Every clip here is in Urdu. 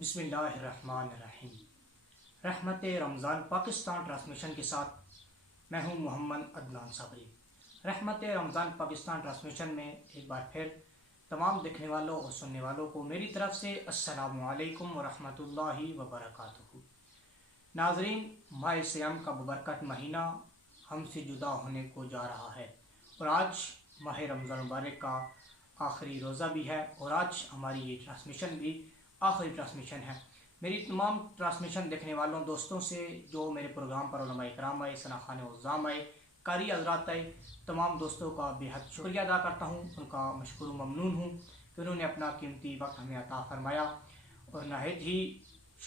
بسم اللہ الرحمن الرحیم۔ رحمت رمضان پاکستان ٹرانسمیشن کے ساتھ میں ہوں محمد عدنان صابری۔ رحمت رمضان پاکستان ٹرانسمیشن میں ایک بار پھر تمام دیکھنے والوں اور سننے والوں کو میری طرف سے السلام علیکم ورحمۃ اللہ وبرکاتہ۔ ناظرین، ماہ سیام کا ببرکت مہینہ ہم سے جدا ہونے کو جا رہا ہے اور آج ماہ رمضان مبارک کا آخری روزہ بھی ہے اور آج ہماری یہ ٹرانسمیشن بھی آخری ٹرانسمیشن ہے۔ میری تمام ٹرانسمیشن دیکھنے والوں دوستوں سے جو میرے پروگرام پر علماء کرام آئے، ثنا خوان عظام آئے، قاری حضرات آئے، تمام دوستوں کا بے حد شکریہ ادا کرتا ہوں، ان کا مشکور و ممنون ہوں کہ انہوں نے اپنا قیمتی وقت ہمیں عطا فرمایا، اور نہایت ہی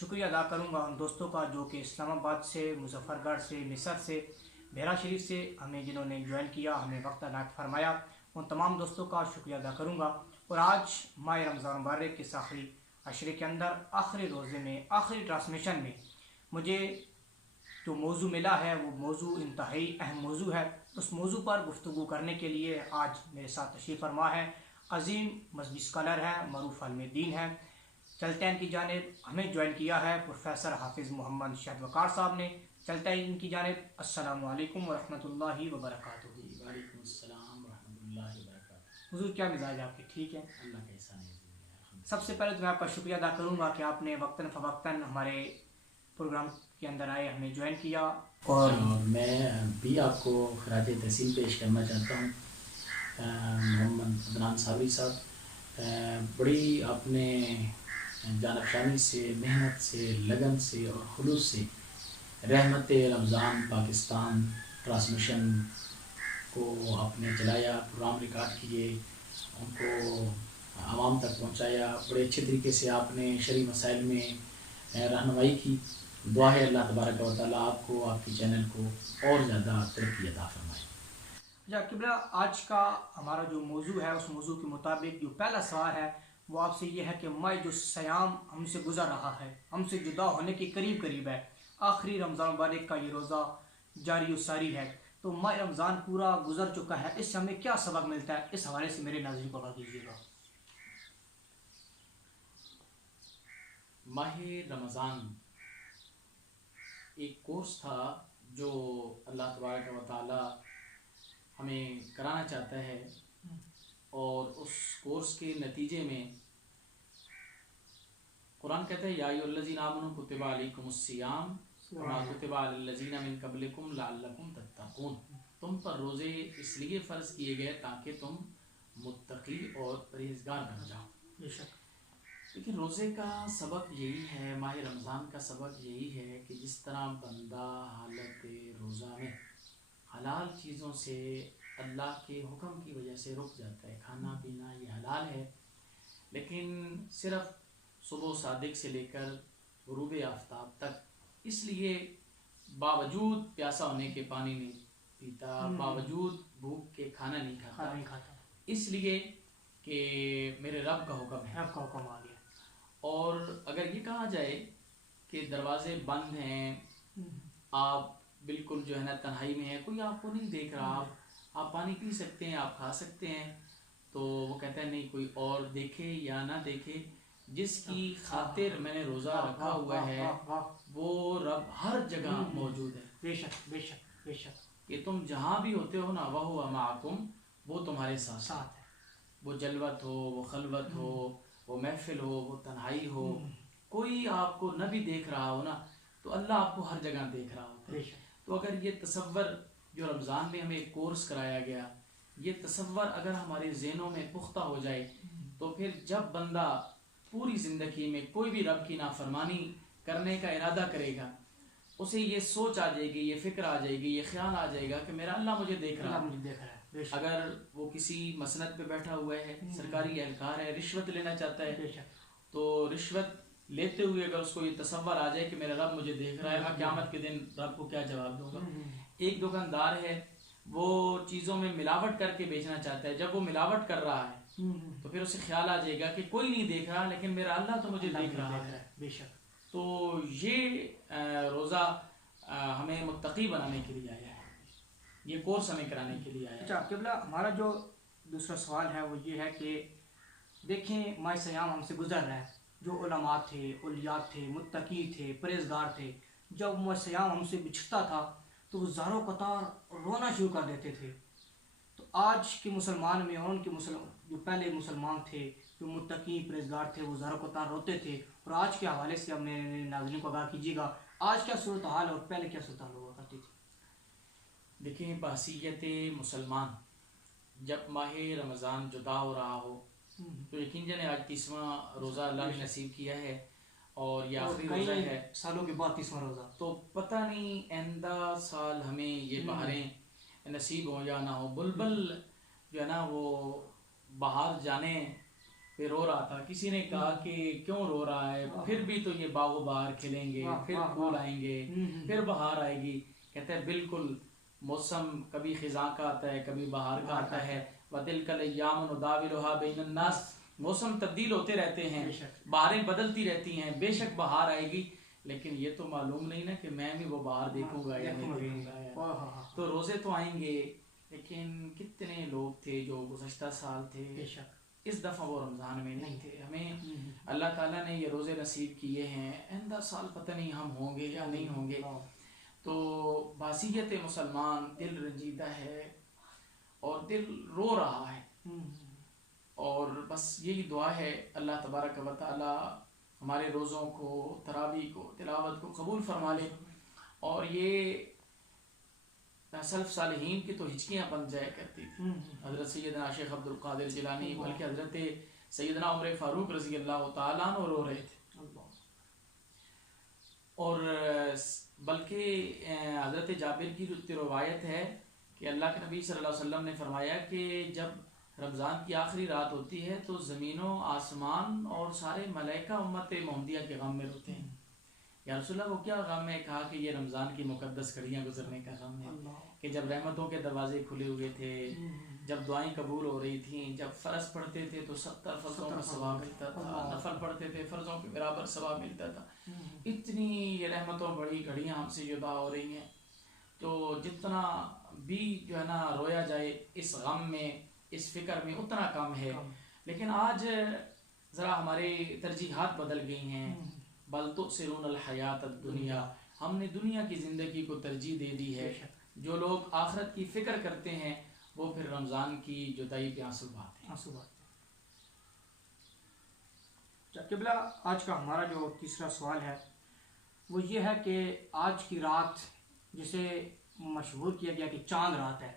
شکریہ ادا کروں گا ان دوستوں کا جو کہ اسلام آباد سے، مظفر گڑھ سے، مصر سے، بحیرہ شریف سے ہمیں جنہوں نے جوائن کیا، ہمیں وقت عنایت فرمایا، ان تمام دوستوں کا شکریہ ادا کروں گا۔ اور آج ماہ رمضان مبارک کے آخری عشرے کے اندر آخری روزے میں آخری ٹرانسمیشن میں مجھے جو موضوع ملا ہے وہ موضوع انتہائی اہم موضوع ہے۔ اس موضوع پر گفتگو کرنے کے لیے آج میرے ساتھ تشریف فرما ہے عظیم مذہبی اسکالر ہے، معروف عالم دین ہے، چلتے ہیں ان کی جانب ہمیں جوائن کیا ہے پروفیسر حافظ محمد شہد وقار صاحب نے۔ چلتے ہیں ان کی جانب۔ السلام علیکم ورحمۃ اللہ وبرکاتہ۔ وعلیکم السلام ورحمۃ اللہ وبرکاتہ۔ حضور کیا مزاج آپ کے؟ ٹھیک ہے؟ اللہ کا احسان ہے۔ سب سے پہلے تو میں آپ کا شکریہ ادا کروں گا کہ آپ نے وقتاً فوقتاً ہمارے پروگرام کے اندر آئے، ہمیں جوائن کیا، اور میں بھی آپ کو خراج تحسین پیش کرنا چاہتا ہوں۔ محمد عدنان صابری صاحب، بڑی آپ نے جانفشانی سے، محنت سے، لگن سے اور خلوص سے رحمت رمضان پاکستان ٹرانسمیشن کو آپ نے چلایا، پروگرام ریکارڈ کیے، ان کو عوام تک پہنچایا، بڑے اچھے طریقے سے آپ نے شرعی مسائل میں رہنمائی کی۔ دعا ہے اللہ تبارک و تعالیٰ آپ کو، آپ کی چینل کو اور زیادہ ترقی عطا فرمائے۔ اچھا قبلہ، آج کا ہمارا جو موضوع ہے اس موضوع کے مطابق جو پہلا سوال ہے وہ آپ سے یہ ہے کہ ماہ جو سیام ہم سے گزر رہا ہے، ہم سے جدا ہونے کے قریب ہے، آخری رمضان مبارک کا یہ روزہ جاری و ساری ہے، تو ماہ رمضان پورا گزر چکا ہے، اس سے ہمیں کیا سبق ملتا ہے؟ اس حوالے سے میرے ناظرین کو بتا دیجیے گا۔ ماہ رمضان ایک کورس تھا جو اللہ تبارک و تعالیٰ ہمیں کرانا چاہتا ہے، اور اس کورس کے نتیجے میں قرآن کہتا ہے یا ایھا الذین آمنوا کتب علیکم الصیام کما کتب علی الذین من قبلکم لعلکم تتقون۔ تم پر روزے اس لیے فرض کیے گئے تاکہ تم متقی اور پرہیزگار بن جاؤ۔ بے شک۔ لیکن روزے کا سبق یہی ہے، ماہ رمضان کا سبق یہی ہے کہ جس طرح بندہ حالت روزہ میں حلال چیزوں سے اللہ کے حکم کی وجہ سے رک جاتا ہے، کھانا پینا یہ حلال ہے، لیکن صرف صبح صادق سے لے کر غروب آفتاب تک، اس لیے باوجود پیاسا ہونے کے پانی نہیں پیتا، باوجود بھوک کے کھانا نہیں کھاتا، اس لیے کہ میرے رب کا حکم ہے، رب کا حکم آ گیا۔ اور اگر یہ کہا جائے کہ دروازے بند ہیں، آپ بالکل جو ہے نا تنہائی میں ہیں، کوئی آپ کو نہیں دیکھ رہا، آپ پانی پی سکتے ہیں، آپ کھا سکتے ہیں، تو وہ کہتا ہے نہیں، کوئی اور دیکھے یا نہ دیکھے، جس کی خاطر میں نے روزہ رکھا ہوا ہے وہ رب ہر جگہ موجود ہے۔ بے شک بے شک بے شک۔ کہ تم جہاں بھی ہوتے ہو نا، وَهُوَ مَعَكُمْ، وہ تمہارے ساتھ ہے، وہ جلوت ہو، وہ خلوت ہو، وہ محفل ہو، وہ تنہائی ہو، کوئی آپ کو نہ بھی دیکھ رہا ہو نا، تو اللہ آپ کو ہر جگہ دیکھ رہا ہوتا ہے۔ تو اگر یہ تصور جو رمضان میں ہمیں ایک کورس کرایا گیا، یہ تصور اگر ہمارے ذہنوں میں پختہ ہو جائے، تو پھر جب بندہ پوری زندگی میں کوئی بھی رب کی نافرمانی کرنے کا ارادہ کرے گا، اسے یہ سوچ آ جائے گی، یہ فکر آ جائے گی، یہ خیال آ جائے گا کہ میرا اللہ مجھے دیکھ رہا ہے۔ اگر وہ کسی مسند پہ بیٹھا ہوا ہے، سرکاری اہلکار ہے، رشوت لینا چاہتا ہے، تو رشوت لیتے ہوئے اگر اس کو یہ تصور آ جائے کہ میرا رب مجھے دیکھ رہا ہے، میں قیامت کے دن رب کو کیا جواب دوں گا۔ ایک دکاندار ہے، وہ چیزوں میں ملاوٹ کر کے بیچنا چاہتا ہے، جب وہ ملاوٹ کر رہا ہے تو پھر اسے خیال آ جائے گا کہ کوئی نہیں دیکھ رہا لیکن میرا اللہ تو مجھے دیکھ رہا ہے۔ بے شک۔ تو یہ روزہ ہمیں متقی بنانے کے لیے آیا ہے، یہ کورس ہمیں کرانے کے لیے آیا ہے۔ اچھا قبلہ، ہمارا جو دوسرا سوال ہے وہ یہ ہے کہ دیکھیں ماہ سیام ہم سے گزر رہا ہے، جو علماء تھے، اولیاء تھے، متقی تھے، پرہیزگار تھے، جب وہ سیام ہم سے بچھتا تھا تو وہ زاروں قطار رونا شروع کر دیتے تھے. تو آج کے مسلمان میں اور ان کے جو پہلے مسلمان تھے، جو متقی پرہیزگار تھے، وہ زاروں قطار روتے تھے. اور آج کے حوالے سے ہم نے ناظرین کو آگاہ کیجیے گا آج کیا صورتحال اور پہلے کیا صورتحال ہوا کرتی تھی. دیکھیں، بحیثیت مسلمان جب ماہ رمضان جدا ہو رہا ہو تو یقین جانے آج 30واں روزہ اللہ نے نصیب کیا ہے اور یہ آخری روزہ ہے سالوں کے بعد 30واں روزہ. تو پتہ نہیں آئندہ سال ہمیں یہ بہاریں نصیب ہو یا نہ ہو. بلبل جو ہے نا وہ باہر جانے پہ رو رہا تھا. کسی نے کہا کہ کیوں رو رہا ہے، پھر بھی تو یہ باغ و بہار کھلیں گے، پھر پھول آئیں گے، پھر بہار آئے گی. کہتے ہیں بالکل موسم کبھی خزاں کا آتا ہے، کبھی بہار کا آتا ہے. وَتِلْكَ الْأَيَّامُ نُدَاوِلُهَا بَيْنَ النَّاسِ. موسم تبدیل ہوتے رہتے ہیں، بہاریں بدلتی رہتی ہیں. بے شک بہار آئے گی، لیکن یہ تو معلوم نہیں نا کہ میں بھی وہ بہار دیکھوں گا یا نہیں دیکھوں گا. تو روزے تو آئیں گے، لیکن کتنے لوگ تھے جو گزشتہ سال تھے، اس دفعہ وہ رمضان میں نہیں تھے. ہمیں اللہ تعالیٰ نے یہ روزے نصیب کیے ہیں، آئندہ سال پتہ نہیں ہم ہوں گے یا نہیں ہوں گے. تو بحیثیت مسلمان دل رنجیدہ ہے اور دل رو رہا ہے. اور بس یہی دعا ہے اللہ تبارک و تعالی ہمارے روزوں کو، تراویح کو، تلاوت کو قبول فرما لے. اور یہ سلف صالحین کی تو ہچکیاں بن جایا کرتی تھی. حضرت سیدنا شیخ عبد القادر جیلانی بلکہ حضرت سیدنا عمر فاروق رضی اللہ تعالیٰ عنہ رو رہے تھے. اور بلکہ حضرت جابر کی روایت ہے کہ اللہ کے نبی صلی اللہ علیہ وسلم نے فرمایا کہ جب رمضان کی آخری رات ہوتی ہے تو زمین و آسمان اور سارے ملائکہ امت محمدیہ کے غم میں روتے ہیں. یا رسول اللہ وہ کیا غم ہے؟ کہا کہ یہ رمضان کی مقدس گھڑیاں گزرنے کا غم ہے، کہ جب رحمتوں کے دروازے کھلے ہوئے تھے، جب دعائیں قبول ہو رہی تھیں، جب فرض پڑھتے تھے تو 70 فرضوں کا ثواب ملتا تھا، نفل پڑھتے تھے فرضوں کے برابر ثواب ملتا تھا. اتنی یہ رحمتوں بڑی گھڑیاں ہم سے جدا ہو رہی ہیں. تو جتنا بھی جو ہے نا رویا جائے اس غم میں، اس فکر میں، اتنا کم ہے. لیکن آج ذرا ہماری ترجیحات بدل گئی ہیں. بل تؤثرون الحیات الدنیا، ہم نے دنیا کی زندگی کو ترجیح دے دی ہے. جو لوگ آخرت کی فکر کرتے ہیں وہ پھر رمضان کی جدائی پہ آنسو بہاتے ہیں. قبلہ آج کا ہمارا جو تیسرا سوال ہے وہ یہ ہے کہ آج کی رات جسے مشہور کیا گیا کہ چاند رات ہے،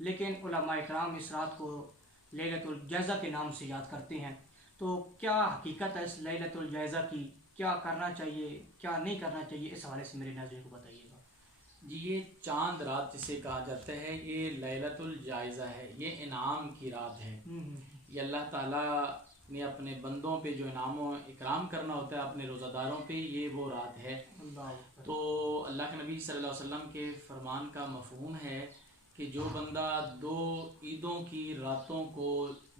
لیکن علماء اکرام اس رات کو لیلۃ الجائزہ کے نام سے یاد کرتے ہیں. تو کیا حقیقت ہے اس لیلۃ الجائزہ کی؟ کیا کرنا چاہیے، کیا نہیں کرنا چاہیے؟ اس حوالے سے میرے ناظرین کو بتائیے گا. جی، یہ چاند رات جسے کہا جاتا ہے یہ لیلۃ الجائزہ ہے، یہ انعام کی رات ہے. یہ اللہ تعالیٰ نے اپنے بندوں پہ جو انعام و اکرام کرنا ہوتا ہے اپنے روزہ داروں پہ، یہ وہ رات ہے. تو اللہ کے نبی صلی اللہ علیہ وسلم کے فرمان کا مفہوم ہے کہ جو بندہ 2 عیدوں کی راتوں کو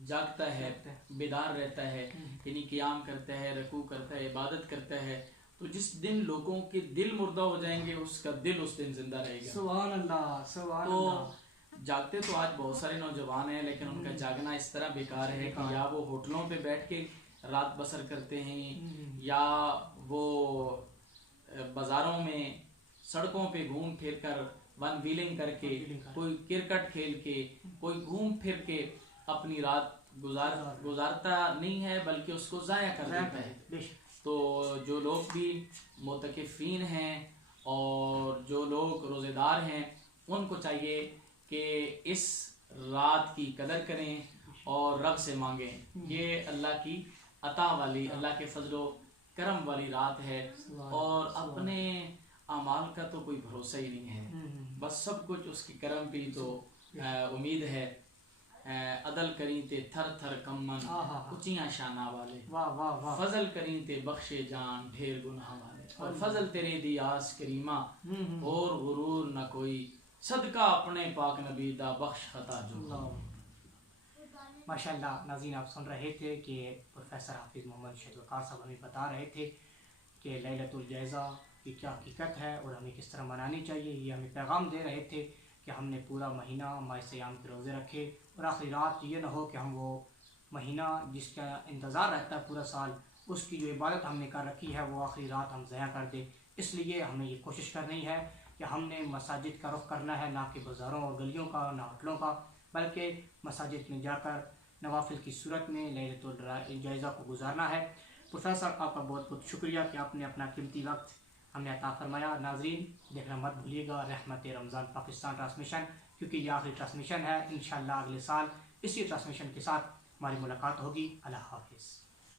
جاگتا ہے، بیدار رہتا ہے، یعنی قیام کرتا ہے، رکوع کرتا ہے، عبادت کرتا ہے، تو جس دن لوگوں کے دل مردہ ہو جائیں گے اس کا دل اس دن زندہ رہے گا. سبحان اللہ، سبحان تو اللہ. جاگتے تو آج بہت سارے نوجوان ہیں، لیکن ان کا جاگنا اس طرح بیکار ہے کہ یا وہ ہوٹلوں پہ بیٹھ کے رات بسر کرتے ہیں، یا وہ بازاروں میں سڑکوں پہ گھوم پھر کر ون ویلنگ کر کے، کوئی کرکٹ کھیل کے، کوئی گھوم پھر کے اپنی رات گزارتا نہیں ہے بلکہ اس کو ضائع کر دیتا ہے. تو جو لوگ بھی معتکفین ہیں اور جو لوگ روزے دار ہیں ان کو چاہیے کہ اس رات کی قدر کریں اور رب سے مانگیں. یہ اللہ کی عطا والی، اللہ کے فضل و کرم والی رات ہے، اور اپنے اعمال کا تو کوئی بھروسہ ہی نہیں ہے. بس سب کچھ اس کی کرم پہ تو امید ہے. عدل کریں تے تھر تھر کمن اچیاں شانہ والے، فضل کریں تے بخشے جان ڈھیر گناہ والے، اور فضل تیرے دی آس کریمہ اور غرور نہ کوئی، صدقہ اپنے پاک نبی دا بخش خطا جو. ماشاءاللہ. ناظرین، آپ سن رہے تھے کہ پروفیسر حافظ محمد شہید وقار صاحب ہمیں بتا رہے تھے کہ لیلۃ الجائزہ کی کیا حقیقت ہے اور ہمیں کس طرح منانی چاہیے. یہ ہمیں پیغام دے رہے تھے کہ ہم نے پورا مہینہ ماہ صیام کے روزے رکھے، اور آخری رات یہ نہ ہو کہ ہم وہ مہینہ جس کا انتظار رہتا ہے پورا سال، اس کی جو عبادت ہم نے کر رکھی ہے وہ آخری رات ہم ضائع کر دیں. اس لیے ہمیں یہ کوشش کرنی ہے کہ ہم نے مساجد کا رخ کرنا ہے، نہ کہ بازاروں اور گلیوں کا، نہ ہوٹلوں کا، بلکہ مساجد میں جا کر نوافل کی صورت میں لیلۃ الجائزہ کو گزارنا ہے. پروفیسر آپ کا بہت بہت شکریہ کہ آپ نے اپنا قیمتی وقت ہمیں عطا فرمایا. ناظرین دیکھنا مت بھولیے گا رحمت رمضان پاکستان ٹرانسمیشن، کیونکہ یہ آخری ٹرانسمیشن ہے. انشاءاللہ اگلے سال اسی ٹرانسمیشن کے ساتھ ہماری ملاقات ہوگی. اللہ حافظ.